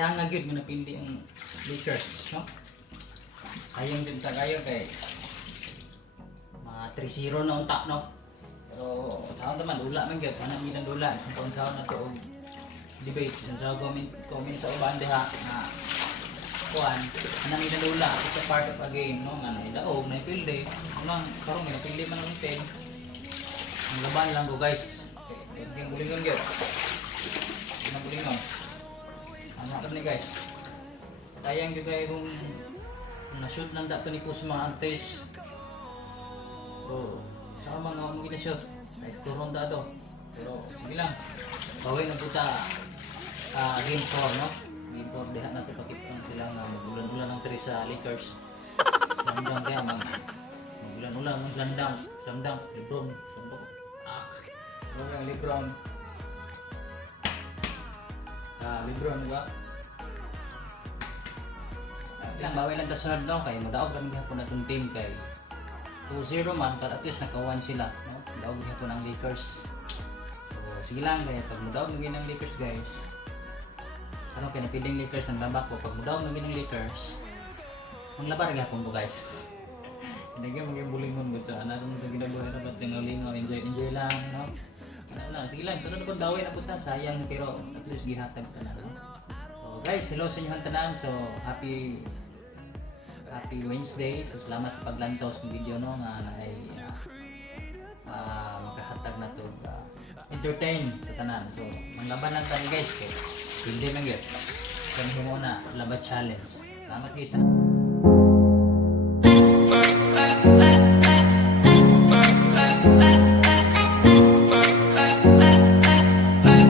sayang nga gyud mo napindi ang Lakers, no? Sayang din ta kayo kay mga 3-0 na unta, no? Pero saan naman dula man gyud, ana mi nang dula kung saan na to og debate sa comment sa uban diha na kuan ana mi nang dula sa part of a game, no? Nga na daog na pilde, unang karon may napili man ang team. Ang laban lang go guys. Okay, yung bulingon gyud. Ang bulingon. Ano ni guys? Sayang juga kung na-shoot lang dapat ni po sa mga antes. So, sama nga mo gina-shoot. Nice turon dado. Pero sige lang. Bawin na po ta game 4, no? Game 4 diha natin pakita sila nga magulan-ulan ng 3 sa Lakers. Slamdang kaya magulan-ulan ng slamdang LeBron. Ang LeBron. LeBron ba? Lang bawal lang ta sunod no kay modaog kami gyapon natong team kay 2-0 man pero at least naka-1 sila, no? Modaog gyapon ang Lakers. So sige lang kay pag modaog ng ginang Lakers guys. Ano kay napiling Lakers ang laba ko pag modaog ng ginang Lakers. Ang labar gyapon ko guys. Hindi ka magbulingon ko sa ana sa ginabuhay na tingalingaw enjoy lang, no? Ano, sige lang, sunod na po dawin na punta, sayang pero at least gihatag ka na. So guys, hello sa inyo tanan. So happy Wednesday. So salamat sa paglantaw sa video no nga ay makahatag na to entertain sa tanan. So ang laban lang tayo guys kay hindi man gyud. Kanhi mo na laban challenge. Salamat guys.